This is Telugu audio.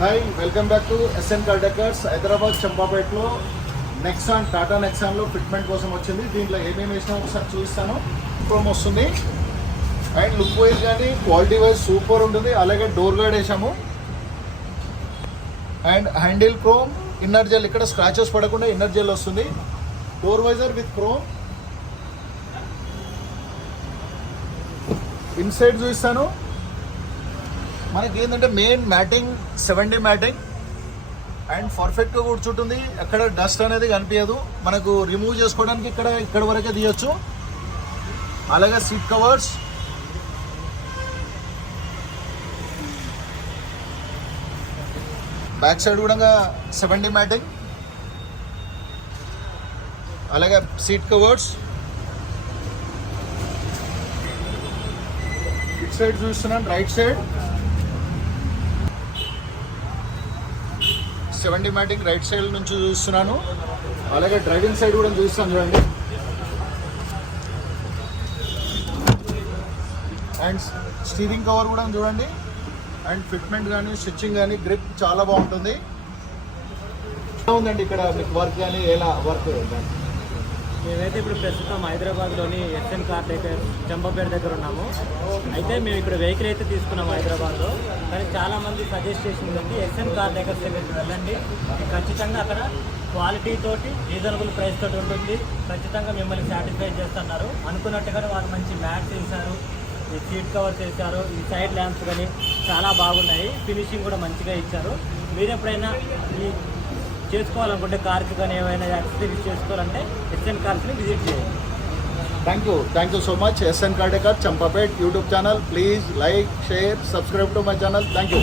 Hi, welcome back to SN car decors. Hyderabad చంపాపేటలో నెక్సాన్, టాటా నెక్సాన్లో ఫిట్మెంట్ కోసం వచ్చింది. దీంట్లో ఏమేమి వేసినా ఒకసారి చూపిస్తాను. క్రోమ్ వస్తుంది అండ్ లుక్ వైజ్ కానీ క్వాలిటీ వైజ్ సూపర్ ఉంటుంది. అలాగే డోర్ గార్డ్ వేసాము and handle chrome, inner gel, ఇక్కడ స్క్రాచెస్ పడకుండా ఇన్నర్ జెల్ వస్తుంది. Door visor with chrome. Inside చూపిస్తాను. మనకి ఏంటంటే main matting 7D matting and పర్ఫెక్ట్గా కూర్చుంటుంది. ఎక్కడ డస్ట్ అనేది కనిపించదు. మనకు రిమూవ్ చేసుకోవడానికి ఇక్కడ వరకే తీయచ్చు. అలాగే సీట్ కవర్స్, బ్యాక్ సైడ్ కూడా 7D మ్యాటింగ్, అలాగే సీట్ కవర్స్. ఇట్ సైడ్ చూస్తున్నాను, right side 7D matting right side నుంచి చూస్తున్నాను. అలాగే డ్రైవింగ్ సైడ్ కూడా చూస్తాను చూడండి. అండ్ స్టీరింగ్ కవర్ కూడా చూడండి. అండ్ ఫిట్మెంట్ కానీ స్టిచ్చింగ్ కానీ గ్రిప్ చాలా బాగుంటుంది. ఉందండి ఇక్కడ మీకు వర్క్ కానీ ఎలా వర్క్? మేమైతే ఇప్పుడు ప్రస్తుతం హైదరాబాద్లోని ఎస్ఎన్ కార్ డెకర్ చంపాపేట దగ్గర ఉన్నాము. అయితే మేము ఇక్కడ వెహికల్ అయితే తీసుకున్నాము హైదరాబాద్లో. కానీ చాలామంది సజెస్ట్ చేసింది ఎస్ఎన్ కార్ డెకర్స్ దగ్గరికి వెళ్ళండి, ఖచ్చితంగా అక్కడ క్వాలిటీ తోటి రీజనబుల్ ప్రైస్ తోటి ఉంటుంది, ఖచ్చితంగా మిమ్మల్ని సాటిస్ఫై చేస్తున్నారు. అనుకున్నట్టుగానే వాళ్ళు మంచి మ్యాట్స్ వేశారు, ఈ సీట్ కవర్స్ వేశారు, ఈ సైడ్ ల్యాంప్స్ కానీ చాలా బాగున్నాయి. ఫినిషింగ్ కూడా మంచిగా ఇచ్చారు. మీరు ఎప్పుడైనా ఈ చేసుకోవాలనుకుంటే కార్కి కానీ ఏమైనా యాక్సెసరీస్ చేసుకోవాలంటే ఎస్ఎన్ కార్స్ని విజిట్ చేయండి. Thank you so much. SN car decor Champapet YouTube channel. Please like, share, subscribe to my channel. Thank you.